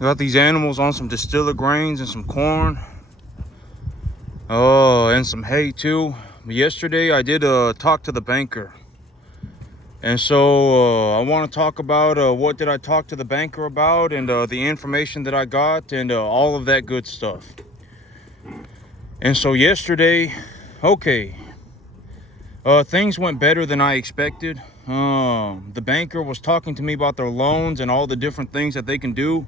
Got these animals on some distiller grains and some corn. Oh, and some hay too. Yesterday I did talk to the banker. And so I want to talk about what did I talk to the banker about, and the information that I got, and all of that good stuff. And so yesterday, okay, things went better than I expected. The banker was talking to me about their loans and all the different things that they can do.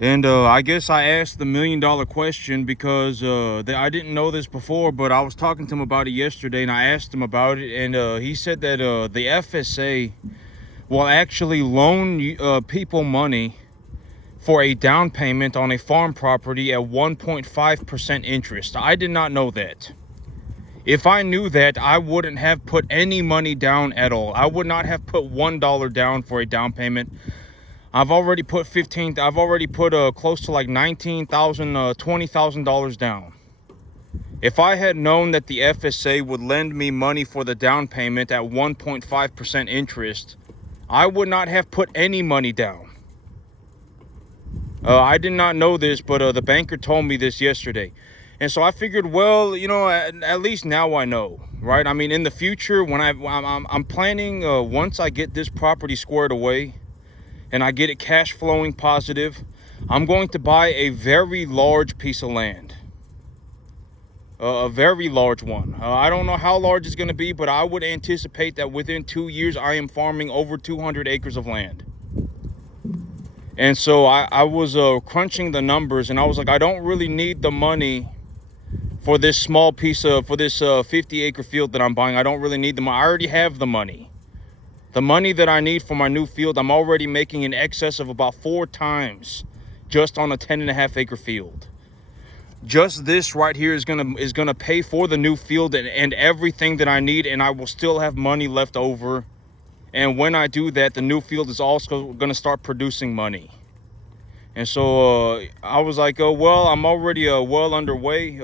And I guess I asked the $1 million question because I didn't know this before, but I was talking to him about it yesterday, and I asked him about it, and he said that the FSA will actually loan people money for a down payment on a farm property at 1.5% interest. I did not know that. If I knew that, I wouldn't have put any money down at all. I would not have put $1 down for a down payment. I've already put close to like $19,000, $20,000 down. If I had known that the FSA would lend me money for the down payment at 1.5% interest, I would not have put any money down. I did not know this, but the banker told me this yesterday. And so I figured, well, at least now I know, right? I mean, in the future, when I'm planning, once I get this property squared away, and I get it cash flowing positive, I'm going to buy a very large piece of land. A very large one. I don't know how large it's going to be, but I would anticipate that within 2 years, I am farming over 200 acres of land. And so I was crunching the numbers, and I was like, I don't really need the money for this small piece of, for this 50-acre field that I'm buying. I don't really need the money. I already have the money. The money that I need for my new field, I'm already making in excess of about 4 times just on a 10.5-acre field. Just this right here is gonna pay for the new field and everything that I need, and I will still have money left over. And when I do that, the new field is also gonna start producing money. And so I was like, oh well, I'm already well underway.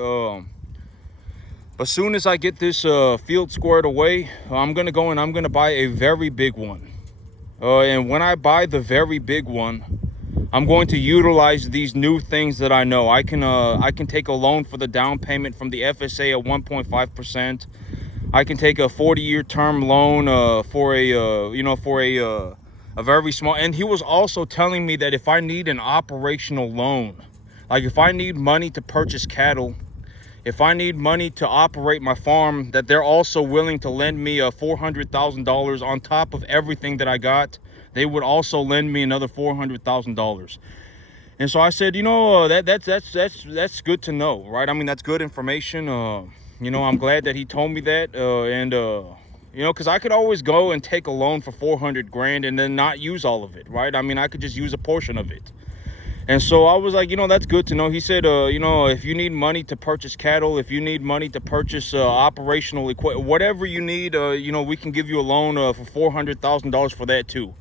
As soon as I get this field squared away, I'm going to go and I'm going to buy a very big one. And when I buy the very big one, I'm going to utilize these new things that I know. I can take a loan for the down payment from the FSA at 1.5%. I can take a 40-year term loan for a very small. And he was also telling me that if I need an operational loan, like if I need money to purchase cattle, if I need money to operate my farm, that they're also willing to lend me $400,000 on top of everything that I got. They would also lend me another $400,000. And so I said, that's good to know, right? I mean, that's good information. I'm glad that he told me that. Because I could always go and take a loan for 400 grand and then not use all of it, right? I mean, I could just use a portion of it. And so I was like, that's good to know. He said, if you need money to purchase cattle, if you need money to purchase operational equipment, whatever you need, we can give you a loan for $400,000 for that too.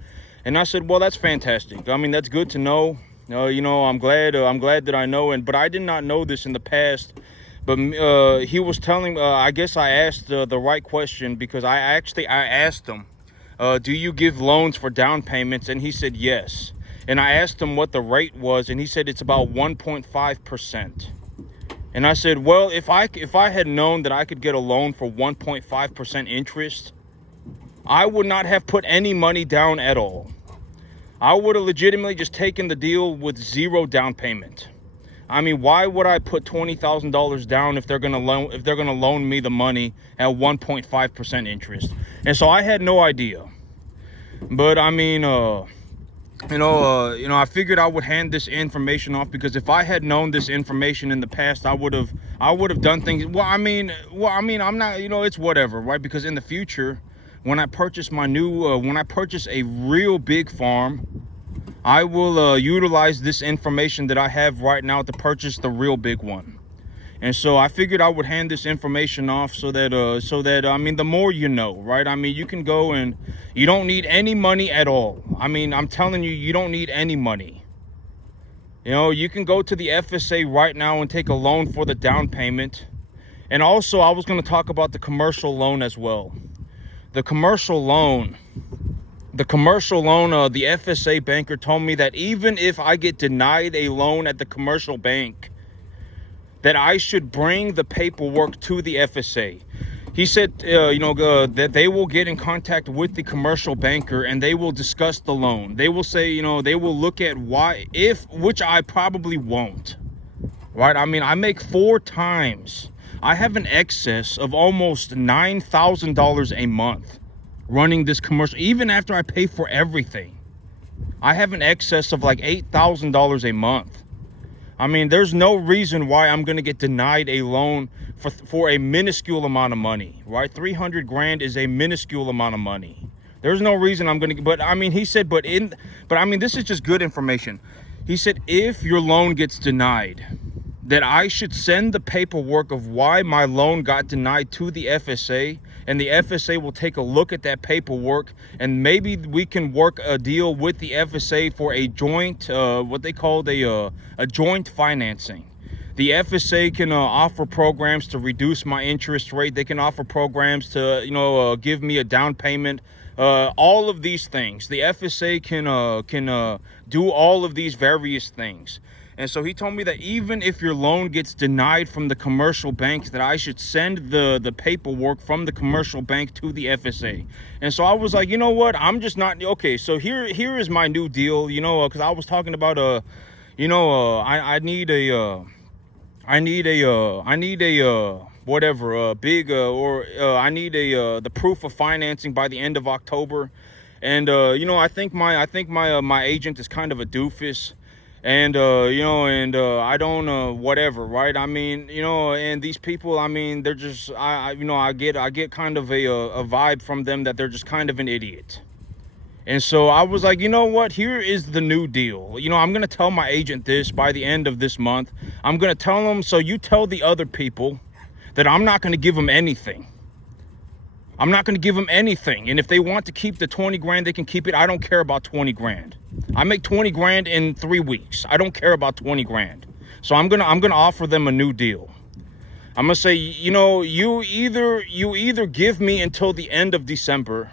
And I said, well, that's fantastic. I mean, that's good to know. I'm glad that I know. But I did not know this in the past. But he was telling, I guess I asked the right question, because I asked him, do you give loans for down payments? And he said, yes. And I asked him what the rate was, and he said it's about 1.5%. And I said, well, if I had known that I could get a loan for 1.5% interest, I would not have put any money down at all. I would have legitimately just taken the deal with 0 down payment. I mean, why would I put $20,000 down if they're gonna loan me the money at 1.5% interest? And so I had no idea. But I mean, I figured I would hand this information off, because if I had known this information in the past, I would have done things. I'm not, it's whatever, right? Because in the future, when I purchase when I purchase a real big farm, I will utilize this information that I have right now to purchase the real big one. And so I figured I would hand this information off so that the more you know, right? I mean, you can go and you don't need any money at all. I mean, I'm telling you, you don't need any money. You can go to the FSA right now and take a loan for the down payment. And also, I was going to talk about the commercial loan as well. The commercial loan, The commercial loan, the FSA banker told me that even if I get denied a loan at the commercial bank, that I should bring the paperwork to the FSA. He said, that they will get in contact with the commercial banker and they will discuss the loan. They will say, they will look at which I probably won't, right? I mean, I make 4 times. I have an excess of almost $9,000 a month running this commercial, even after I pay for everything. I have an excess of like $8,000 a month. I mean, there's no reason why I'm going to get denied a loan for a minuscule amount of money, right? 300 grand is a minuscule amount of money. There's no reason I'm going to, but I mean, he said, but I mean, this is just good information. He said, if your loan gets denied, that I should send the paperwork of why my loan got denied to the FSA, and the FSA will take a look at that paperwork, and maybe we can work a deal with the FSA for a joint, what they call a joint financing. The FSA can offer programs to reduce my interest rate. They can offer programs to, give me a down payment. All of these things. The FSA can do all of these various things. And so he told me that even if your loan gets denied from the commercial banks, that I should send the paperwork from the commercial bank to the FSA. And so I was like, you know what? I'm just not okay. So here is my new deal. Because I was talking about I need a the proof of financing by the end of October. And I think my agent is kind of a doofus. And I don't whatever, right? I mean, and these people, I mean, they're just I get kind of a vibe from them that they're just kind of an idiot. And so I was like, you know what? Here is the new deal. I'm going to tell my agent this by the end of this month. I'm going to tell them, so you tell the other people that I'm not going to give them anything. I'm not going to give them anything. And if they want to keep the 20 grand, they can keep it. I don't care about 20 grand. I make 20 grand in 3 weeks. I don't care about 20 grand. So I'm going to offer them a new deal. I'm going to say, you either give me until the end of December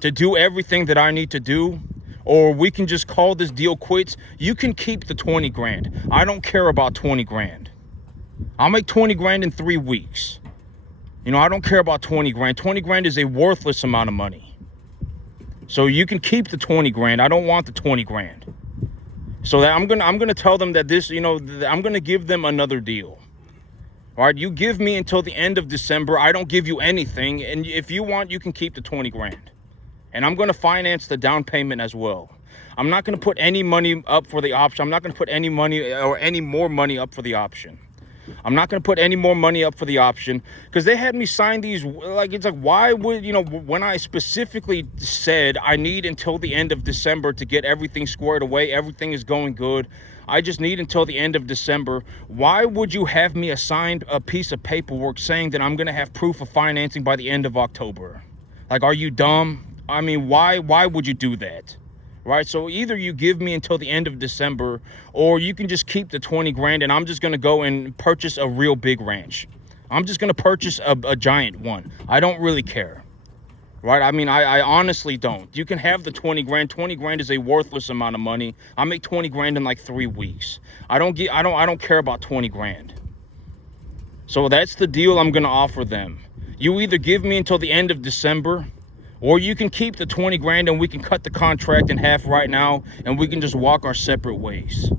to do everything that I need to do, or we can just call this deal quits. You can keep the 20 grand. I don't care about 20 grand. I'll make 20 grand in 3 weeks. I don't care about 20 grand. 20 grand is a worthless amount of money. So you can keep the 20 grand. I don't want the 20 grand. So that I'm going to tell them that this, I'm going to give them another deal. All right, you give me until the end of December. I don't give you anything. And if you want, you can keep the 20 grand. And I'm going to finance the down payment as well. I'm not going to put any money up for the option. I'm not going to put any money or any more money up for the option. I'm not going to put any more money up for the option, because they had me sign these. It's like, why would, when I specifically said I need until the end of December to get everything squared away, everything is going good, I just need until the end of December. Why would you have me assign a piece of paperwork saying that I'm going to have proof of financing by the end of October? Like, are you dumb? I mean, why would you do that? Right? So either you give me until the end of December, or you can just keep the 20 grand and I'm just going to go and purchase a real big ranch. I'm just going to purchase a giant one. I don't really care. Right? I mean, I honestly don't. You can have the 20 grand. 20 grand is a worthless amount of money. I make 20 grand in like 3 weeks. I don't care about 20 grand. So that's the deal I'm going to offer them. You either give me until the end of December, or you can keep the 20 grand and we can cut the contract in half right now and we can just walk our separate ways.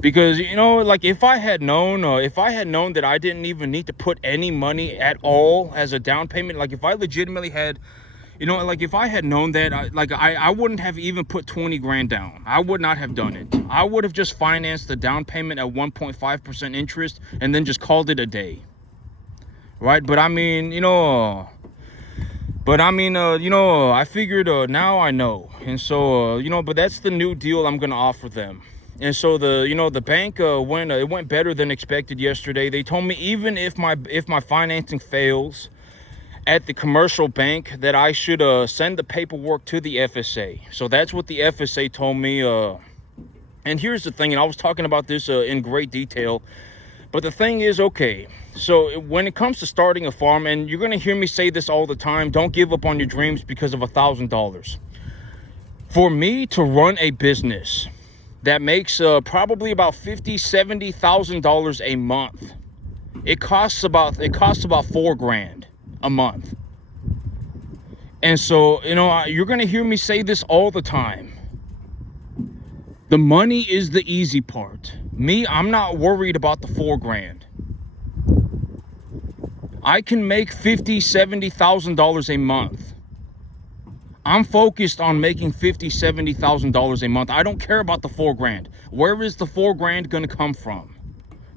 Because, if I had known that I didn't even need to put any money at all as a down payment, like if I legitimately had, if I had known that, I wouldn't have even put 20 grand down. I would not have done it. I would have just financed the down payment at 1.5% interest and then just called it a day. Right? But I mean, I figured now I know. And so, but that's the new deal I'm going to offer them. And so the bank went better than expected yesterday. They told me even if my financing fails at the commercial bank, that I should send the paperwork to the FSA. So that's what the FSA told me. And here's the thing, and I was talking about this in great detail. But the thing is, okay, so when it comes to starting a farm, and you're going to hear me say this all the time, don't give up on your dreams because of $1,000. For me to run a business that makes probably about $50,000-$70,000 a month, it costs about $4,000 a month. And so, you're gonna hear me say this all the time. The money is the easy part. Me, I'm not worried about the $4,000. I can make $50,000-$70,000 a month. I'm focused on making $50,000-$70,000 a month. I don't care about the $4,000. Where is the $4,000 gonna come from?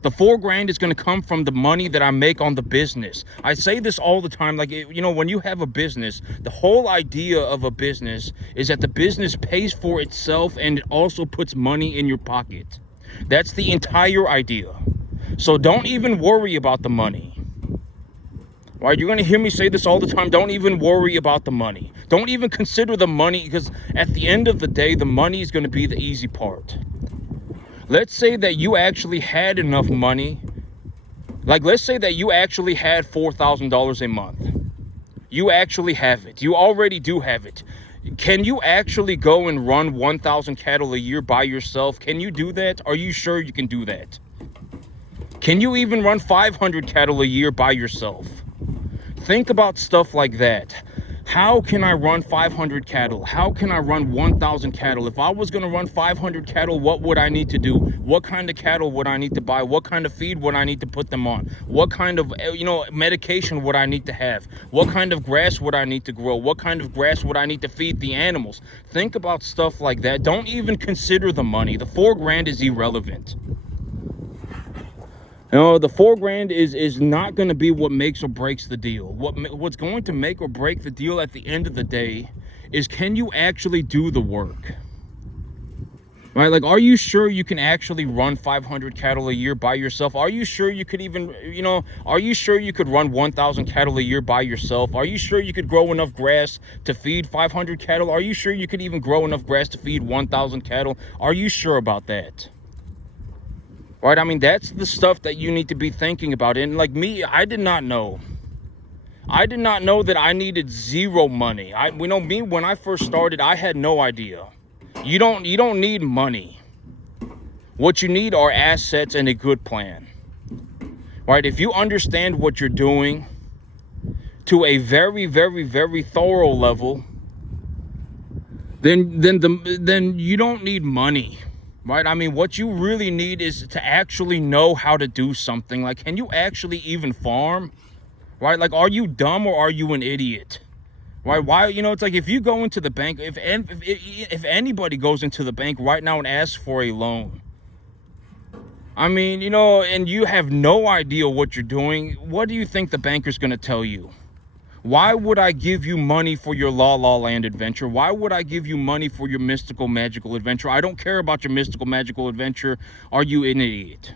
The $4,000 is going to come from the money that I make on the business. I say this all the time. Like, when you have a business, the whole idea of a business is that the business pays for itself and it also puts money in your pocket. That's the entire idea. So don't even worry about the money. Right? You're going to hear me say this all the time. Don't even worry about the money. Don't even consider the money, because at the end of the day, the money is going to be the easy part. Let's say that you actually had enough money. Like, let's say that you actually had $4,000 a month. You actually have it. You already do have it. Can you actually go and run 1,000 cattle a year by yourself? Can you do that? Are you sure you can do that? Can you even run 500 cattle a year by yourself? Think about stuff like that. How can I run 500 cattle? How can I run 1,000 cattle? If I was going to run 500 cattle, what would I need to do? What kind of cattle would I need to buy? What kind of feed would I need to put them on? What kind of, medication would I need to have? What kind of grass would I need to grow? What kind of grass would I need to feed the animals? Think about stuff like that. Don't even consider the money. The $4,000 is irrelevant. The $4,000 is not going to be what makes or breaks the deal. What's going to make or break the deal at the end of the day is, can you actually do the work? Right? Like, are you sure you can actually run 500 cattle a year by yourself? Are you sure you could even, are you sure you could run 1,000 cattle a year by yourself? Are you sure you could grow enough grass to feed 500 cattle? Are you sure you could even grow enough grass to feed 1,000 cattle? Are you sure about that? Right? I mean, that's the stuff that you need to be thinking about. And like me, I did not know. I did not know that I needed zero money. Me, when I first started, I had no idea. You don't need money. What you need are assets and a good plan. Right? If you understand what you're doing to a very, very, very thorough level, then you don't need money. Right? I mean, what you really need is to actually know how to do something. Like, can you actually even farm? Right? Like, are you dumb or are you an idiot? Right? Why? It's like, if you go into the bank, if anybody goes into the bank right now and asks for a loan, I mean, and you have no idea what you're doing, what do you think the banker's going to tell you? Why would I give you money for your La La Land adventure? Why would I give you money for your mystical magical adventure? I don't care about your mystical magical adventure. Are you an idiot?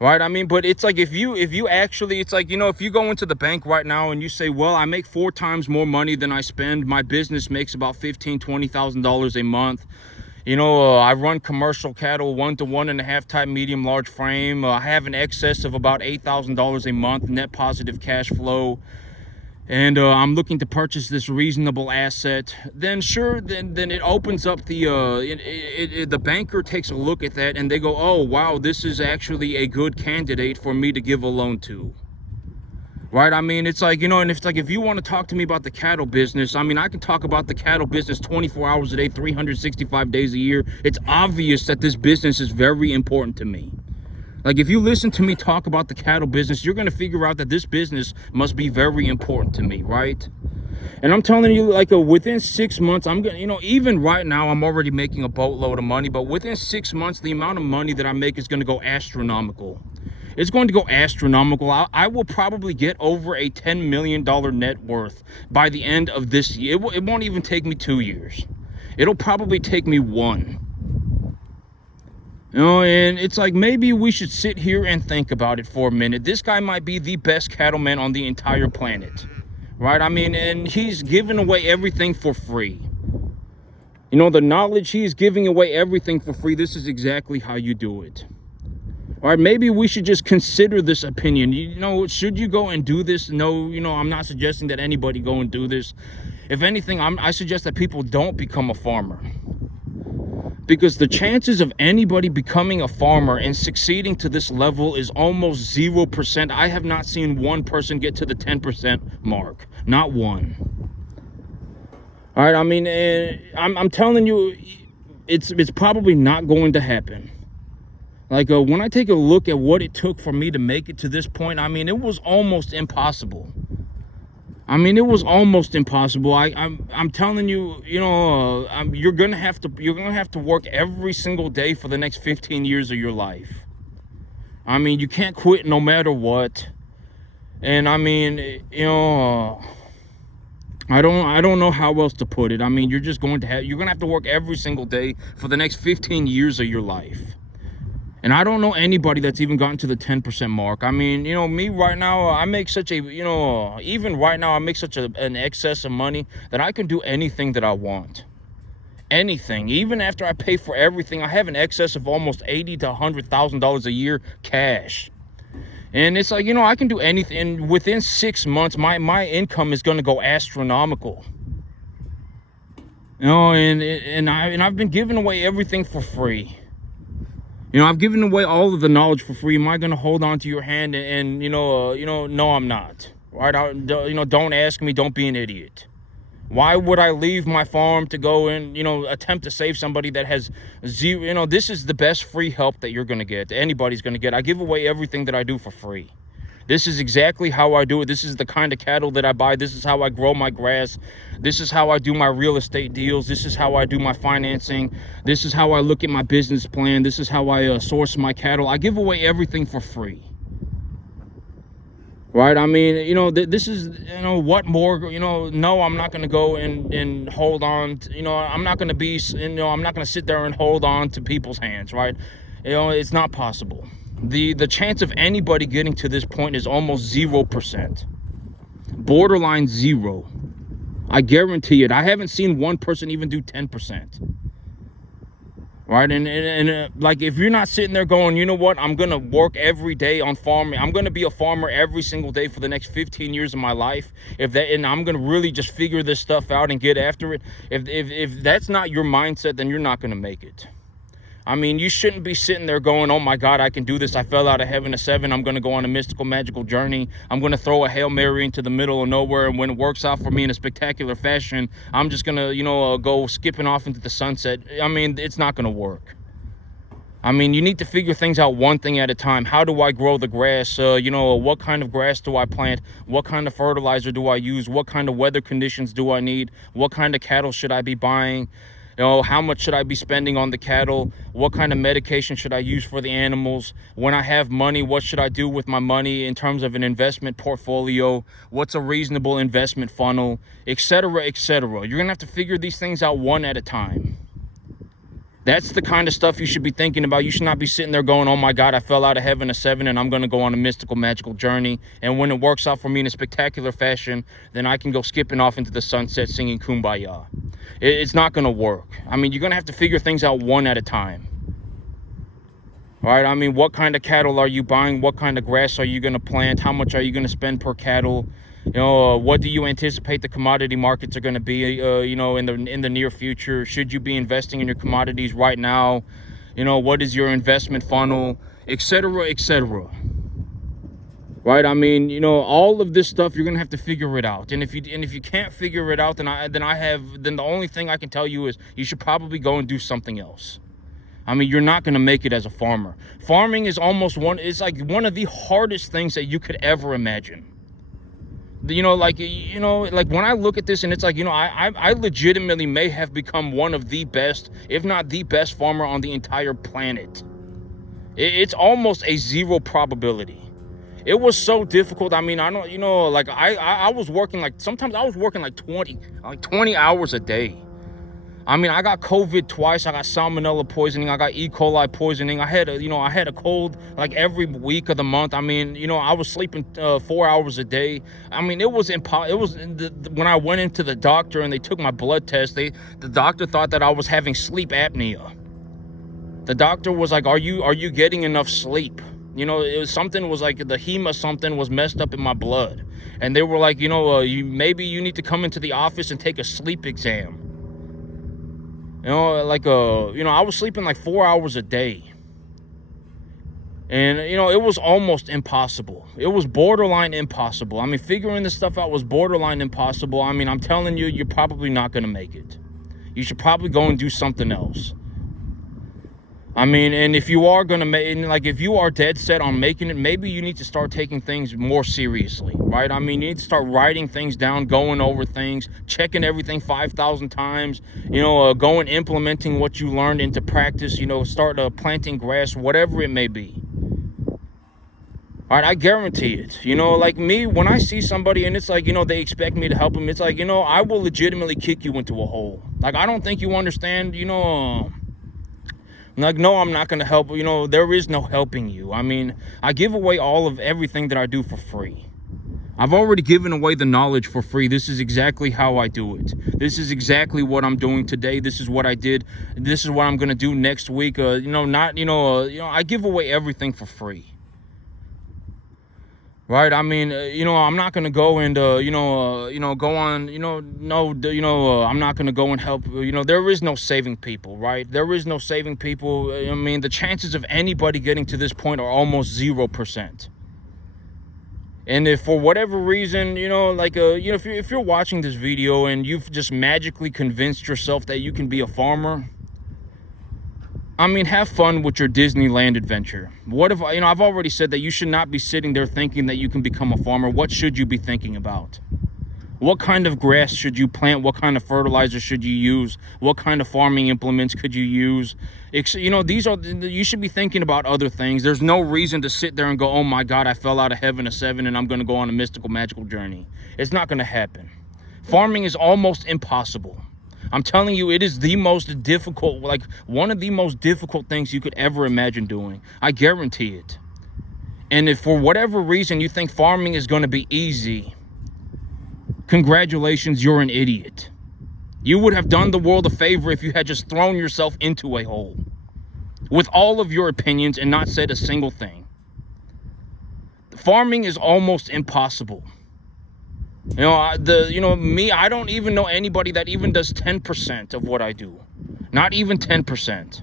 Right? I mean, but it's like, if you actually, it's like, if you go into the bank right now and you say, well, I make 4 times more money than I spend. My business makes about $15,000-$20,000 a month. I run commercial cattle, 1 to 1.5 type, medium, large frame. I have an excess of about $8,000 a month net positive cash flow. And I'm looking to purchase this reasonable asset. Then sure, then it opens up the banker takes a look at that and they go, oh, wow, this is actually a good candidate for me to give a loan to. Right? I mean, it's like, and it's like, if you want to talk to me about the cattle business, I mean, I can talk about the cattle business 24 hours a day, 365 days a year. It's obvious that this business is very important to me. Like, if you listen to me talk about the cattle business, you're going to figure out that this business must be very important to me, right? And I'm telling you, like, within 6 months, I'm going to, even right now, I'm already making a boatload of money, but within 6 months, the amount of money that I make is going to go astronomical. It's going to go astronomical. I will probably get over a $10 million net worth by the end of this year. It won't even take me 2 years. It'll probably take me 1. And it's like, maybe we should sit here and think about it for a minute. This guy might be the best cattleman on the entire planet. Right? I mean, and he's giving away everything for free. The knowledge, he's giving away everything for free. This is exactly how you do it. All right, maybe we should just consider this opinion. Should you go and do this? No, I'm not suggesting that anybody go and do this. If anything, I suggest that people don't become a farmer, because the chances of anybody becoming a farmer and succeeding to this level is almost 0%. I have not seen one person get to the 10% mark, not one. All right, I mean, I'm telling you, it's probably not going to happen. Like, when I take a look at what it took for me to make it to this point, I mean, it was almost impossible. It was almost impossible. I'm telling you, you're gonna have to work every single day for the next 15 years of your life. I mean, you can't quit no matter what. And I mean, I don't know how else to put it. I mean, you're gonna have to work every single day for the next 15 years of your life. And I don't know anybody that's even gotten to the 10% mark. I mean, me right now, I make such a, even right now, I make such an excess of money that I can do anything that I want. Anything. Even after I pay for everything, I have an excess of almost $80,000 to $100,000 a year cash. And it's like, I can do anything. And within 6 months, my income is going to go astronomical. And I've been giving away everything for free. I've given away all of the knowledge for free. Am I going to hold on to your hand and no, I'm not. Right? Don't ask me. Don't be an idiot. Why would I leave my farm to go and, attempt to save somebody that has zero? This is the best free help that you're going to get. Anybody's going to get. I give away everything that I do for free. This is exactly how I do it. This is the kind of cattle that I buy. This is how I grow my grass. This is how I do my real estate deals. This is how I do my financing. This is how I look at my business plan. This is how I source my cattle. I give away everything for free. Right? I mean, this is, what more, no, I'm not going to go and hold on to, I'm not going to be, I'm not going to sit there and hold on to people's hands, right? It's not possible. The chance of anybody getting to this point is almost 0%. Borderline zero. I guarantee it. I haven't seen one person even do 10%. Right? And like, if you're not sitting there going, you know what, I'm going to work every day on farming. I'm going to be a farmer every single day for the next 15 years of my life. And I'm going to really just figure this stuff out and get after it. If that's not your mindset, then you're not going to make it. I mean, you shouldn't be sitting there going, oh my God, I can do this. I fell out of heaven at 7. I'm going to go on a mystical, magical journey. I'm going to throw a Hail Mary into the middle of nowhere. And when it works out for me in a spectacular fashion, I'm just going to, go skipping off into the sunset. I mean, it's not going to work. I mean, you need to figure things out one thing at a time. How do I grow the grass? What kind of grass do I plant? What kind of fertilizer do I use? What kind of weather conditions do I need? What kind of cattle should I be buying? How much should I be spending on the cattle? What kind of medication should I use for the animals? When I have money, what should I do with my money in terms of an investment portfolio? What's a reasonable investment funnel? Etc., etc. You're going to have to figure these things out one at a time. That's the kind of stuff you should be thinking about. You should not be sitting there going, oh my God, I fell out of heaven at 7 and I'm going to go on a mystical, magical journey. And when it works out for me in a spectacular fashion, then I can go skipping off into the sunset singing Kumbaya. It's not going to work. I mean, you're going to have to figure things out one at a time. All right? I mean, what kind of cattle are you buying? What kind of grass are you going to plant? How much are you going to spend per cattle? What do you anticipate the commodity markets are going to be, in the near future? Should you be investing in your commodities right now? What is your investment funnel, etc., etc. Right? I mean, all of this stuff, you're going to have to figure it out. And if you can't figure it out, then the only thing I can tell you is you should probably go and do something else. I mean, you're not going to make it as a farmer. Farming is it's like one of the hardest things that you could ever imagine. Like when I look at this and it's like, I legitimately may have become one of the best, if not the best farmer on the entire planet. It's almost a 0 probability. It was so difficult. I mean, I don't, I was working sometimes I was working 20 hours a day. I mean, I got COVID twice. I got salmonella poisoning. I got E. coli poisoning. I had a cold every week of the month. I mean, I was sleeping 4 hours a day. I mean, it was when I went into the doctor and they took my blood test, the doctor thought that I was having sleep apnea. The doctor was like, are you getting enough sleep? You know, something was like the hema, something was messed up in my blood. And they were like, maybe you need to come into the office and take a sleep exam. I was sleeping like 4 hours a day. And, it was almost impossible. It was borderline impossible. I mean, figuring this stuff out was borderline impossible. I mean, I'm telling you, you're probably not going to make it. You should probably go and do something else. I mean, and if you are going to make, if you are dead set on making it, maybe you need to start taking things more seriously, right? I mean, you need to start writing things down, going over things, checking everything 5,000 times, going, implementing what you learned into practice, start planting grass, whatever it may be. All right, I guarantee it. Like me, when I see somebody and it's like, they expect me to help them, it's like, I will legitimately kick you into a hole. Like, I don't think you understand, like, no, I'm not going to help. There is no helping you. I mean, I give away all of everything that I do for free. I've already given away the knowledge for free. This is exactly how I do it. This is exactly what I'm doing today. This is what I did. This is what I'm going to do next week. I give away everything for free. Right? I mean, I'm not going to go and, go on, I'm not going to go and help. There is no saving people, right? There is no saving people. I mean, the chances of anybody getting to this point are almost 0%. And if for whatever reason, if you're watching this video and you've just magically convinced yourself that you can be a farmer, I mean, have fun with your Disneyland adventure. What if, I've already said that you should not be sitting there thinking that you can become a farmer. What should you be thinking about? What kind of grass should you plant? What kind of fertilizer should you use? What kind of farming implements could you use? You should be thinking about other things. There's no reason to sit there and go, oh my God, I fell out of heaven at 7 and I'm going to go on a mystical, magical journey. It's not going to happen. Farming is almost impossible. I'm telling you, it is the most difficult, like one of the most difficult things you could ever imagine doing. I guarantee it. And if for whatever reason you think farming is going to be easy, congratulations, you're an idiot. You would have done the world a favor if you had just thrown yourself into a hole with all of your opinions and not said a single thing. Farming is almost impossible. Me, I don't even know anybody that even does 10% of what I do. Not even 10%.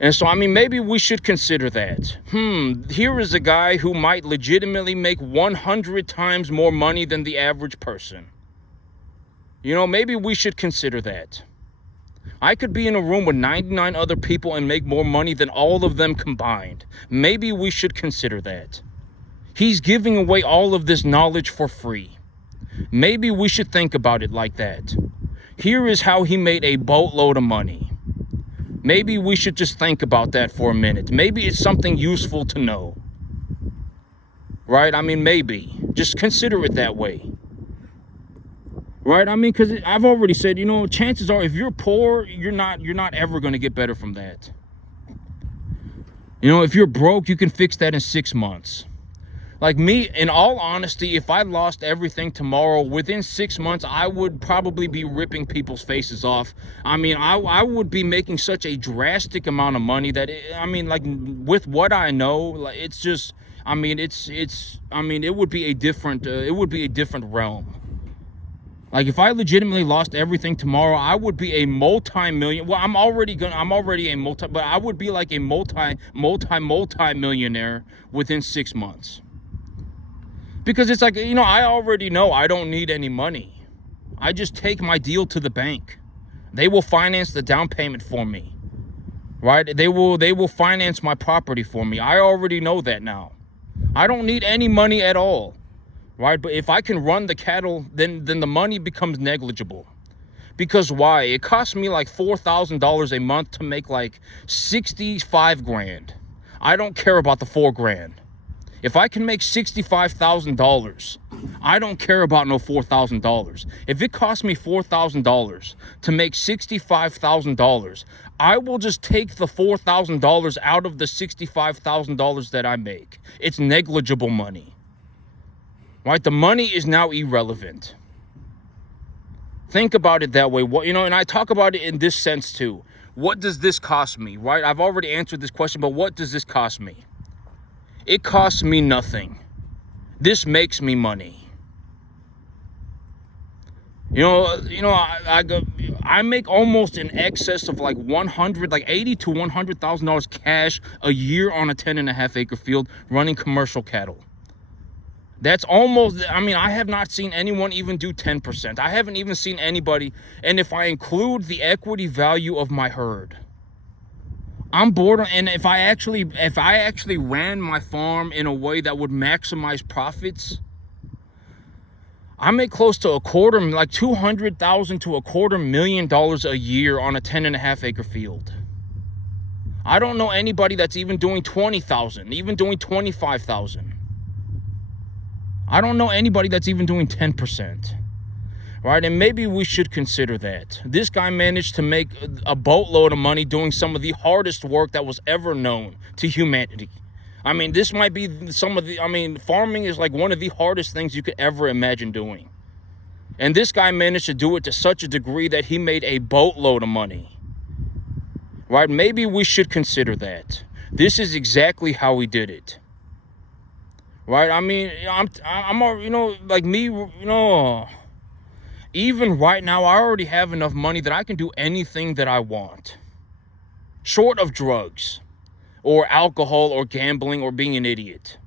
And so, I mean, maybe we should consider that. Here is a guy who might legitimately make 100 times more money than the average person. Maybe we should consider that. I could be in a room with 99 other people and make more money than all of them combined. Maybe we should consider that. He's giving away all of this knowledge for free. Maybe we should think about it like that. Here is how he made a boatload of money. Maybe we should just think about that for a minute. Maybe it's something useful to know. Right? I mean, maybe. Just consider it that way. Right? I mean, because I've already said, chances are if you're poor, you're not ever going to get better from that. If you're broke, you can fix that in 6 months. Like me, in all honesty, if I lost everything tomorrow, within 6 months, I would probably be ripping people's faces off. I mean, I would be making such a drastic amount of money that, with what I know, it's just, it would be a different realm. Like, if I legitimately lost everything tomorrow, I would be a multi-million. Well, I'm already a multi, but I would be like a multi-millionaire within 6 months. Because it's like, I already know I don't need any money. I just take my deal to the bank. They will finance the down payment for me. Right? They will finance my property for me. I already know that now. I don't need any money at all. Right? But if I can run the cattle, then the money becomes negligible. Because why? It costs me like $4,000 a month to make like 65 grand. I don't care about the 4 grand. If I can make $65,000, I don't care about no $4,000. If it costs me $4,000 to make $65,000, I will just take the $4,000 out of the $65,000 that I make. It's negligible money. Right? The money is now irrelevant. Think about it that way. And I talk about it in this sense too. What does this cost me, right? I've already answered this question, but what does this cost me? It costs me nothing. This makes me money. I make almost in excess of like $80,000 to $100,000 cash a year on a 10.5 acre field running commercial cattle. That's almost, I have not seen anyone even do 10%. I haven't even seen anybody. And if I include the equity value of my herd, I'm bored. And if I actually ran my farm in a way that would maximize profits, I make close to like $200,000 to $250,000 a year on a 10.5 acre field. I don't know anybody that's even doing 20,000, even doing 25,000. I don't know anybody that's even doing 10%. Right? And maybe we should consider that. This guy managed to make a boatload of money doing some of the hardest work that was ever known to humanity. This might be farming is like one of the hardest things you could ever imagine doing. And this guy managed to do it to such a degree that he made a boatload of money. Right? Maybe we should consider that. This is exactly how he did it. Right? Even right now, I already have enough money that I can do anything that I want. Short of drugs, or alcohol, or gambling, or being an idiot.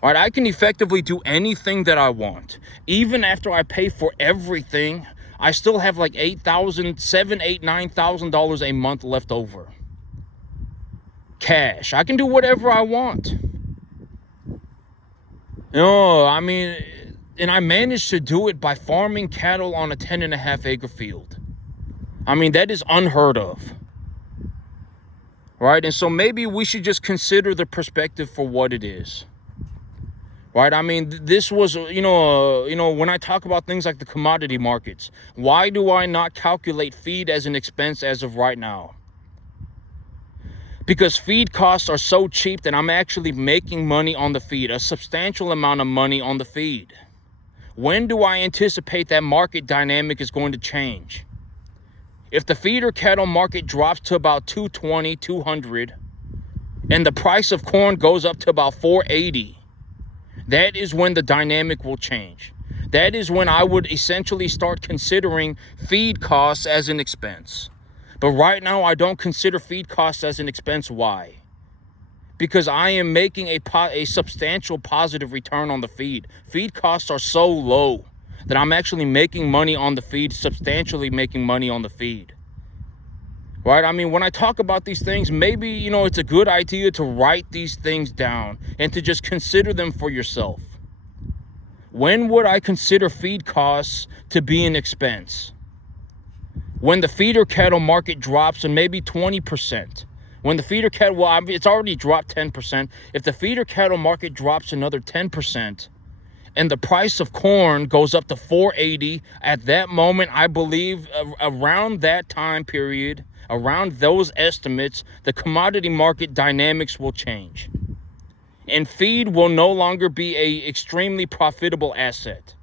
Right? I can effectively do anything that I want. Even after I pay for everything, I still have like $9,000 a month left over. Cash. I can do whatever I want. And I managed to do it by farming cattle on a 10.5 acre field. That is unheard of. Right? And so maybe we should just consider the perspective for what it is. Right? This was, when I talk about things like the commodity markets, why do I not calculate feed as an expense as of right now? Because feed costs are so cheap that I'm actually making money on the feed, a substantial amount of money on the feed. When do I anticipate that market dynamic is going to change? If the feeder cattle market drops to about 220, 200, and the price of corn goes up to about 480, that is when the dynamic will change. That is when I would essentially start considering feed costs as an expense. But right now, I don't consider feed costs as an expense. Why? Because I am making a substantial positive return on the feed. Feed costs are so low that I'm actually making money on the feed, substantially making money on the feed. Right? When I talk about these things, maybe, it's a good idea to write these things down and to just consider them for yourself. When would I consider feed costs to be an expense? When the feeder cattle market drops in maybe 20%. When the feeder cattle, it's already dropped 10%. If the feeder cattle market drops another 10%, and the price of corn goes up to 480, at that moment, I believe around that time period, around those estimates, the commodity market dynamics will change. And feed will no longer be an extremely profitable asset.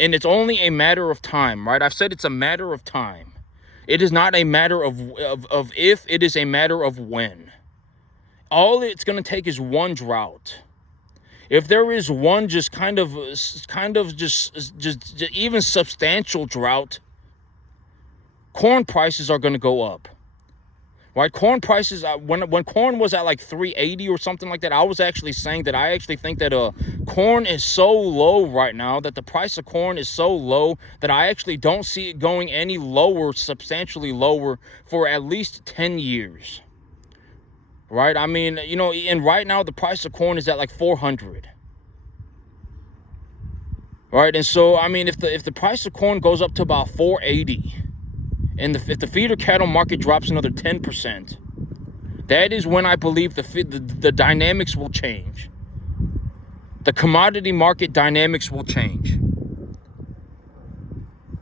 And it's only a matter of time, right? I've said it's a matter of time. It is not a matter of if, it is a matter of when. All it's going to take is one drought. If there is one just kind of even substantial drought, corn prices are going to go up. Right? Corn prices, when corn was at like 380 or something like that, I was actually saying that I actually think that corn is so low right now, that the price of corn is so low that I actually don't see it going any lower, substantially lower, for at least 10 years. Right? And right now the price of corn is at like 400. Right? And so, if the price of corn goes up to about 480, and if the feeder cattle market drops another 10%, that is when I believe the dynamics will change. The commodity market dynamics will change.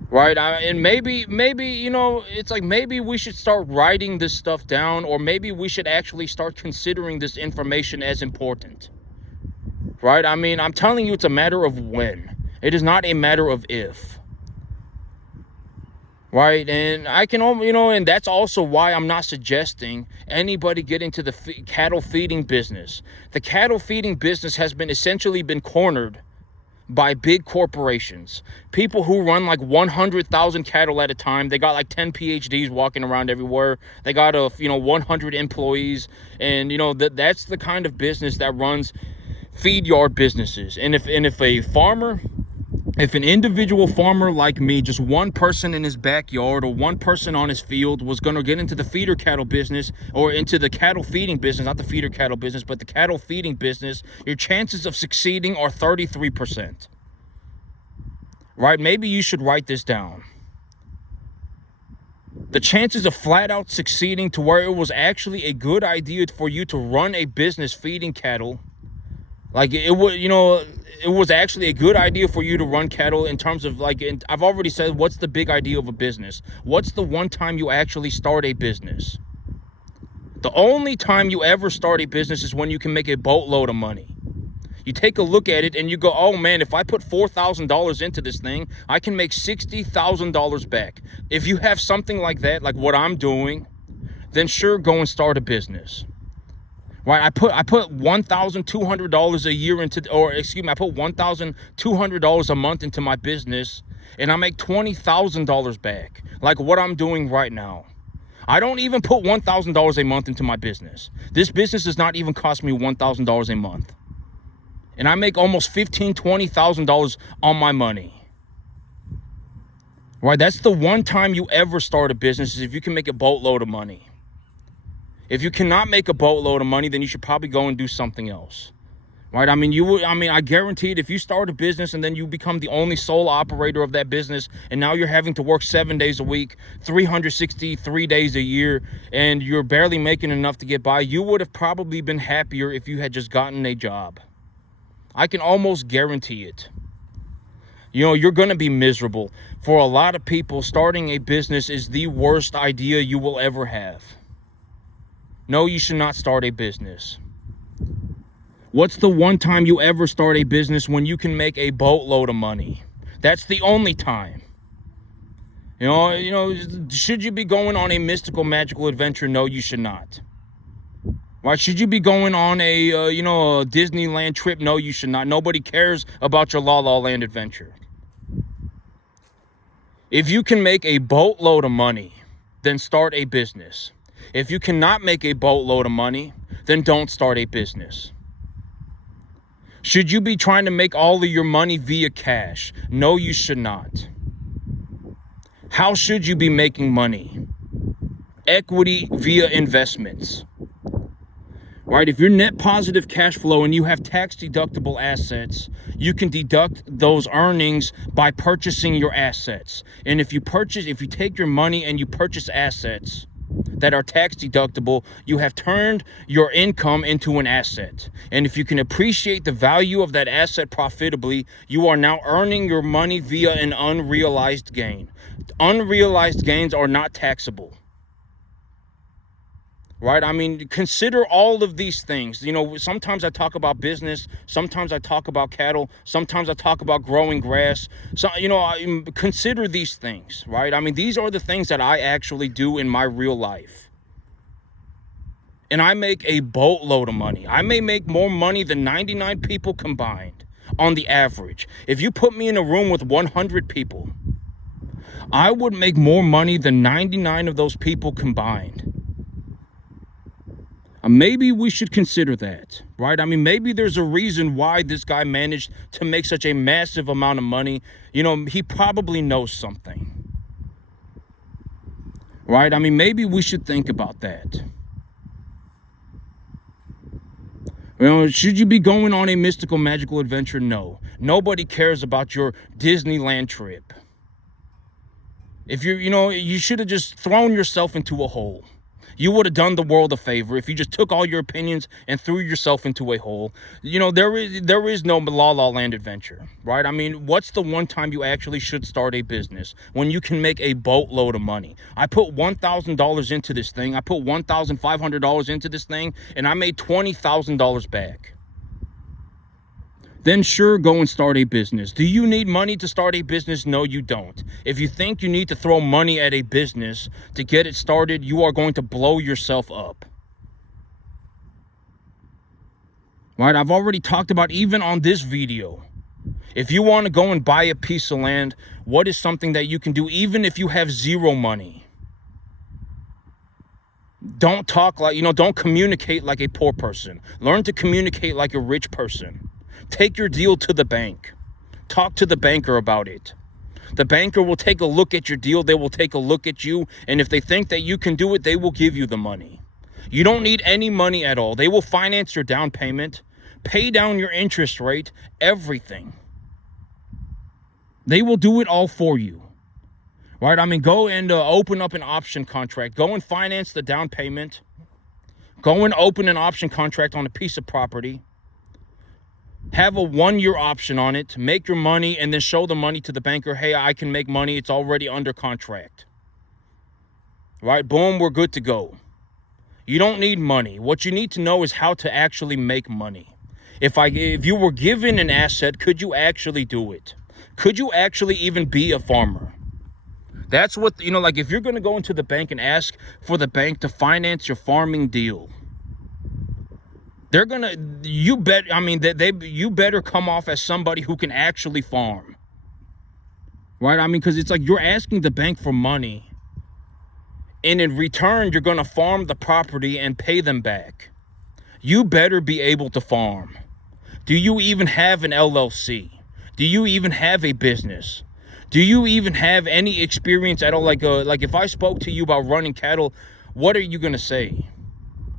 Right? And maybe, it's like maybe we should start writing this stuff down, or maybe we should actually start considering this information as important. Right? I'm telling you, it's a matter of when. It is not a matter of if. right? And I can, and that's also why I'm not suggesting anybody get into the cattle feeding business. The cattle feeding business has been essentially been cornered by big corporations, people who run like 100,000 cattle at a time. They got like 10 PhDs walking around everywhere. They got 100 employees, and that's the kind of business that runs feed yard businesses. And if an individual farmer like me, just one person in his backyard or one person on his field, was going to get into the feeder cattle business, or into the cattle feeding business, not the feeder cattle business, but the cattle feeding business, your chances of succeeding are 33%. Right? Maybe you should write this down. The chances of flat out succeeding to where it was actually a good idea for you to run a business feeding cattle, like it was actually a good idea for you to run cattle in terms of I've already said, what's the big idea of a business? What's the one time you actually start a business? The only time you ever start a business is when you can make a boatload of money. You take a look at it and you go, oh man, if I put $4,000 into this thing, I can make $60,000 back. If you have something like that, like what I'm doing, then sure, go and start a business. Right? I put $1,200 a year into, I put $1,200 a month into my business, and I make $20,000 back. Like what I'm doing right now. I don't even put $1,000 a month into my business. This business does not even cost me $1,000 a month. And I make almost $15,000, $20,000 on my money. Right? That's the one time you ever start a business, is if you can make a boatload of money. If you cannot make a boatload of money, then you should probably go and do something else. Right? I guarantee it, if you start a business and then you become the only sole operator of that business, and now you're having to work 7 days a week, 363 days a year, and you're barely making enough to get by, you would have probably been happier if you had just gotten a job. I can almost guarantee it. You're going to be miserable. For a lot of people, starting a business is the worst idea you will ever have. No, you should not start a business. What's the one time you ever start a business? When you can make a boatload of money. That's the only time. Should you be going on a mystical, magical adventure? No, you should not. Why should you be going on a Disneyland trip? No, you should not. Nobody cares about your La La Land adventure. If you can make a boatload of money, then start a business. If you cannot make a boatload of money, then don't start a business. Should you be trying to make all of your money via cash? No, you should not. How should you be making money? Equity via investments. Right? If you're net positive cash flow and you have tax deductible assets, you can deduct those earnings by purchasing your assets. And if you take your money and you purchase assets that are tax deductible, you have turned your income into an asset. And if you can appreciate the value of that asset profitably, you are now earning your money via an unrealized gain. Unrealized gains are not taxable. Right? Consider all of these things. Sometimes I talk about business. Sometimes I talk about cattle. Sometimes I talk about growing grass. So, consider these things, right? These are the things that I actually do in my real life. And I make a boatload of money. I may make more money than 99 people combined on the average. If you put me in a room with 100 people, I would make more money than 99 of those people combined. Maybe we should consider that, right? Maybe there's a reason why this guy managed to make such a massive amount of money. He probably knows something, right? Maybe we should think about that. Should you be going on a mystical, magical adventure? No. Nobody cares about your Disneyland trip. If you should have just thrown yourself into a hole. You would have done the world a favor if you just took all your opinions and threw yourself into a hole. There is no La La Land adventure, right? What's the one time you actually should start a business? When you can make a boatload of money. I put $1,000 into this thing. I put $1,500 into this thing, and I made $20,000 back. then sure, go and start a business. Do you need money to start a business? No, you don't. If you think you need to throw money at a business to get it started, you are going to blow yourself up. Right? I've already talked about, even on this video, if you want to go and buy a piece of land, what is something that you can do even if you have zero money? Don't talk like, don't communicate like a poor person. Learn to communicate like a rich person. Take your deal to the bank. Talk to the banker about it. The banker will take a look at your deal. They will take a look at you. And if they think that you can do it, they will give you the money. You don't need any money at all. They will finance your down payment, pay down your interest rate, everything. They will do it all for you. Right? I mean, go and open up an option contract. Go and finance the down payment. Go and open an option contract on a piece of property. Have a 1-year option on it. Make your money and then show the money to the banker. Hey, I can make money. It's already under contract. Right? Boom, we're good to go. You don't need money. What you need to know is how to actually make money. If you were given an asset, could you actually do it? Could you actually even be a farmer? That's what, like if you're going to go into the bank and ask for the bank to finance your farming deal, they're going to, you better come off as somebody who can actually farm. Right? I mean, because it's like you're asking the bank for money, and in return, you're going to farm the property and pay them back. You better be able to farm. Do you even have an LLC? Do you even have a business? Do you even have any experience at all? Like if I spoke to you about running cattle, what are you going to say?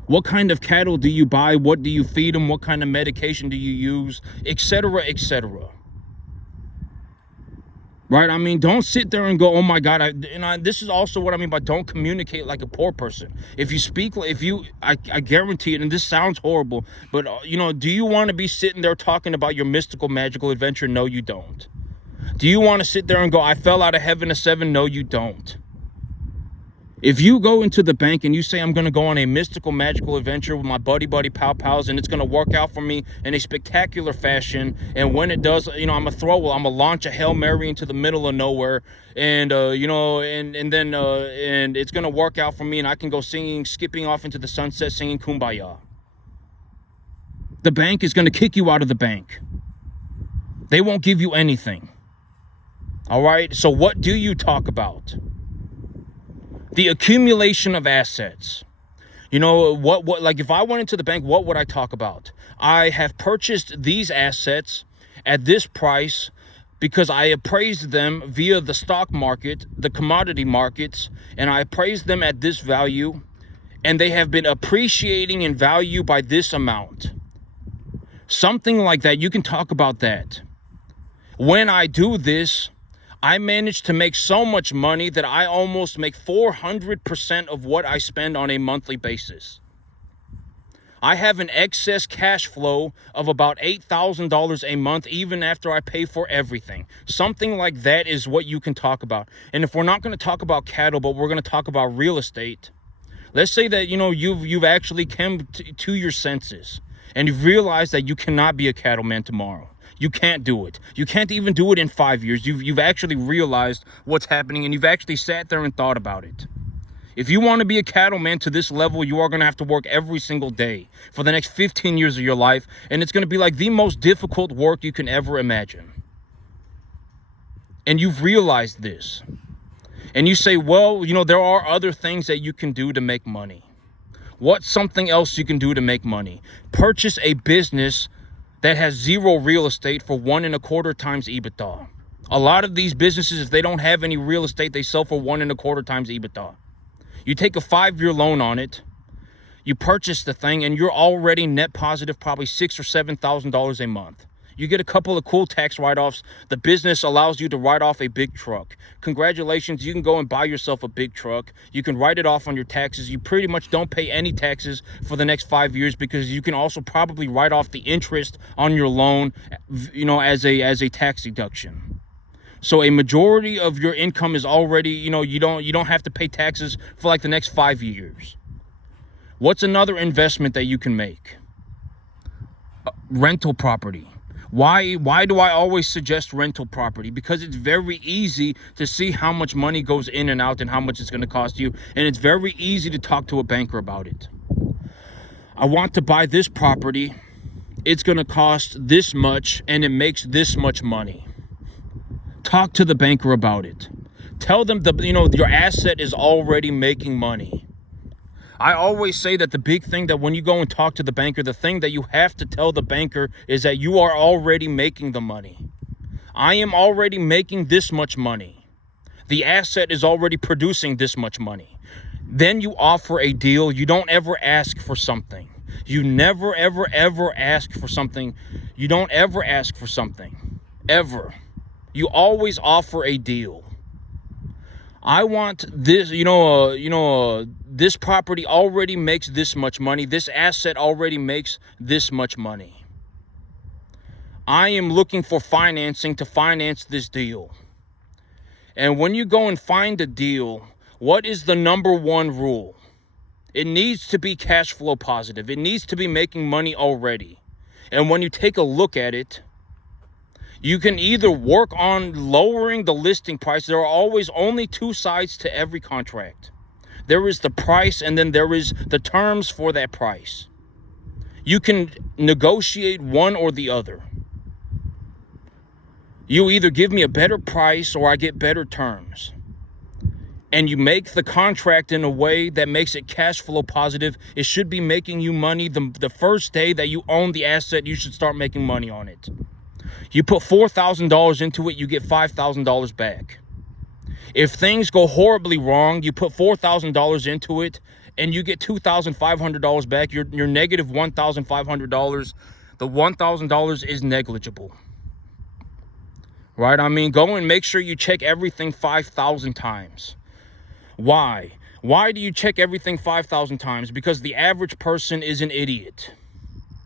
What kind of cattle do you buy? What do you feed them? What kind of medication do you use? Etc., etc. Right? I mean, don't sit there and go, oh my God. This is also what I mean by don't communicate like a poor person. If you speak, I guarantee it, and this sounds horrible, but do you want to be sitting there talking about your mystical, magical adventure? No, you don't. Do you want to sit there and go, I fell out of heaven at 7? No, you don't. If you go into the bank and you say, I'm going to go on a mystical, magical adventure with my buddy, pals, and it's going to work out for me in a spectacular fashion, and when it does, I'm going to launch a Hail Mary into the middle of nowhere, and, then it's going to work out for me, and I can go skipping off into the sunset, singing Kumbaya. The bank is going to kick you out of the bank. They won't give you anything. All right? So what do you talk about? The accumulation of assets. Like if I went into the bank, what would I talk about? I have purchased these assets at this price because I appraised them via the stock market, the commodity markets, and I appraised them at this value, and they have been appreciating in value by this amount. Something like that. You can talk about that. When I do this, I managed to make so much money that I almost make 400% of what I spend on a monthly basis. I have an excess cash flow of about $8,000 a month, even after I pay for everything. Something like that is what you can talk about. And if we're not going to talk about cattle, but we're going to talk about real estate, let's say that, you've actually come to your senses and you've realized that you cannot be a cattleman tomorrow. You can't do it. You can't even do it in 5 years. You've actually realized what's happening, and you've actually sat there and thought about it. If you want to be a cattleman to this level, you are going to have to work every single day for the next 15 years of your life, and it's going to be like the most difficult work you can ever imagine. And you've realized this. And you say, well, there are other things that you can do to make money. What's something else you can do to make money? Purchase a business that has zero real estate for 1.25 times EBITDA. A lot of these businesses, if they don't have any real estate, they sell for 1.25 times EBITDA. You take a 5-year loan on it, you purchase the thing, and you're already net positive probably $6,000 or $7,000 a month. You get a couple of cool tax write-offs. The business allows you to write off a big truck. Congratulations, you can go and buy yourself a big truck. You can write it off on your taxes. You pretty much don't pay any taxes for the next 5 years because you can also probably write off the interest on your loan, as a tax deduction. So a majority of your income is already, you don't have to pay taxes for like the next 5 years. What's another investment that you can make? Rental property. Why do I always suggest rental property? Because it's very easy to see how much money goes in and out and how much it's going to cost you. And it's very easy to talk to a banker about it. I want to buy this property. It's going to cost this much and it makes this much money. Talk to the banker about it. Tell them your asset is already making money. I always say that the big thing that when you go and talk to the banker, the thing that you have to tell the banker is that you are already making the money. I am already making this much money. The asset is already producing this much money. Then you offer a deal. You don't ever ask for something. You never, ever, ever ask for something. You don't ever ask for something. Ever. You always offer a deal. I want this, this property already makes this much money. This asset already makes this much money. I am looking for financing to finance this deal. And when you go and find a deal, what is the number one rule? It needs to be cash flow positive. It needs to be making money already. And when you take a look at it, you can either work on lowering the listing price. There are always only two sides to every contract. There is the price and then there is the terms for that price. You can negotiate one or the other. You either give me a better price or I get better terms. And you make the contract in a way that makes it cash flow positive. It should be making you money. The first day that you own the asset, you should start making money on it. You put $4,000 into it, you get $5,000 back. If things go horribly wrong, you put $4,000 into it and you get $2,500 back. You're negative $1,500. The $1,000 is negligible. Right? I mean, go and make sure you check everything 5,000 times. Why? Why do you check everything 5,000 times? Because the average person is an idiot.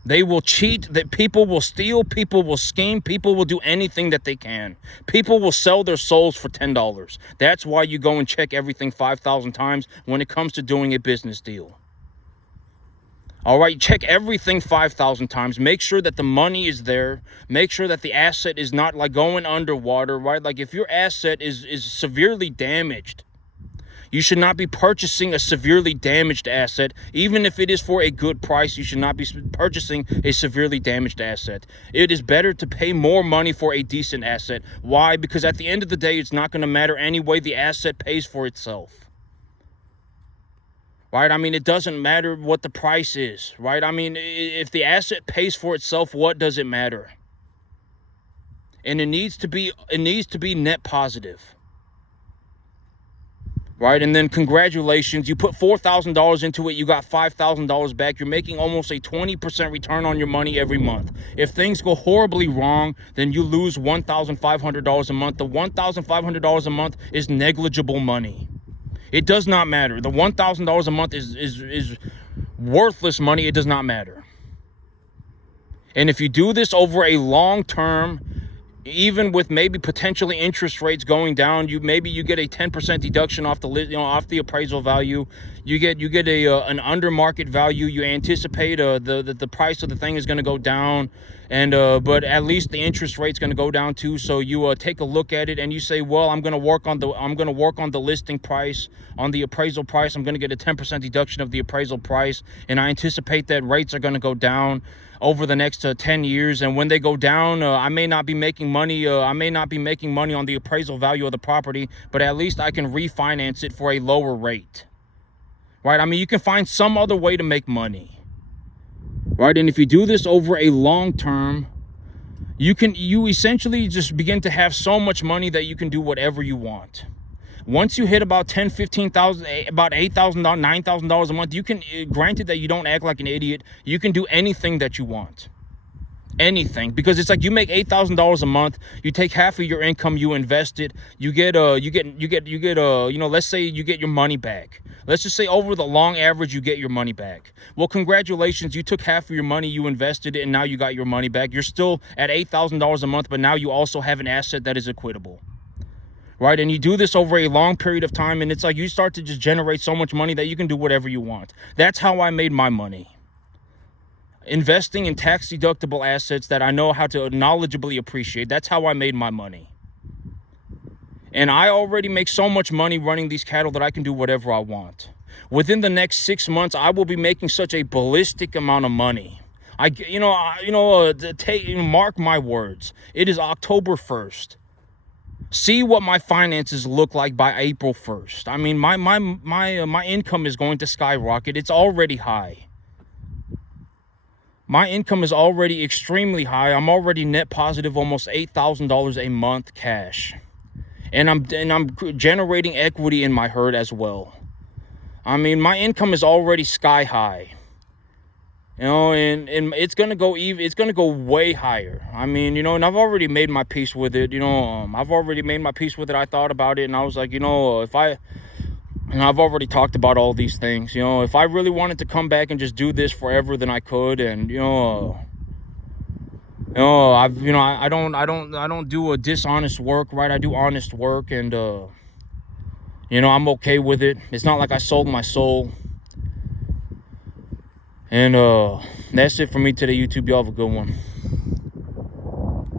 They will cheat, that people will steal, people will scheme, people will do anything that they can. People will sell their souls for $10. That's why you go and check everything 5,000 times when it comes to doing a business deal. All right, check everything 5,000 times. Make sure that the money is there. Make sure that the asset is not like going underwater, right? Like if your asset is severely damaged, you should not be purchasing a severely damaged asset. Even if it is for a good price, you should not be purchasing a severely damaged asset. It is better to pay more money for a decent asset. Why? Because at the end of the day, it's not going to matter anyway. The asset pays for itself. Right? I mean, it doesn't matter what the price is. Right? I mean, if the asset pays for itself, what does it matter? And it needs to be net positive. Right? And then congratulations, you put $4,000 into it, you got $5,000 back. You're making almost a 20% return on your money every month. If things go horribly wrong, then you lose $1,500 a month. The $1,500 a month is negligible money. It does not matter. The $1,000 a month is worthless money. It does not matter. And if you do this over a long term, even with maybe potentially interest rates going down, you get a 10% deduction off the appraisal value. You get an under market value. You anticipate the price of the thing is going to go down, and but at least the interest rate's going to go down too. So you take a look at it and you say, well, I'm going to work on the listing price, on the appraisal price. I'm going to get a 10% deduction of the appraisal price, and I anticipate that rates are going to go down over the next 10 years. And when they go down, I may not be making money. I may not be making money on the appraisal value of the property, but at least I can refinance it for a lower rate. Right? I mean, you can find some other way to make money. Right? And if you do this over a long term, you essentially just begin to have so much money that you can do whatever you want. Once you hit about $10,000, $15,000, about $8,000, $9,000 a month, you can, granted that you don't act like an idiot, you can do anything that you want. Anything. Because it's like you make $8,000 a month, you take half of your income, you invest it, you get let's say you get your money back. Let's just say over the long average, you get your money back. Well, congratulations, you took half of your money, you invested it, and now you got your money back. You're still at $8,000 a month, but now you also have an asset that is equitable. Right? And you do this over a long period of time, and it's like you start to just generate so much money that you can do whatever you want. That's how I made my money. investing in tax deductible assets that I know how to knowledgeably appreciate. That's how I made my money. And I already make so much money running these cattle that I can do whatever I want. Within the next 6 months, I will be making such a ballistic amount of money. Mark my words. It is October 1st. See what my finances look like by April 1st. I mean, my income is going to skyrocket. It's already high. My income is already extremely high. I'm already net positive almost $8,000 a month cash. And I'm generating equity in my herd as well. I mean, my income is already sky high. And it's gonna go way higher. I mean, and I've already made my peace with it. I've already made my peace with it. I thought about it, and I was like, I've already talked about all these things. If I really wanted to come back and just do this forever, then I could. And I don't do a dishonest work, right? I do honest work, and I'm okay with it. It's not like I sold my soul. And that's it for me today, YouTube. Y'all have a good one.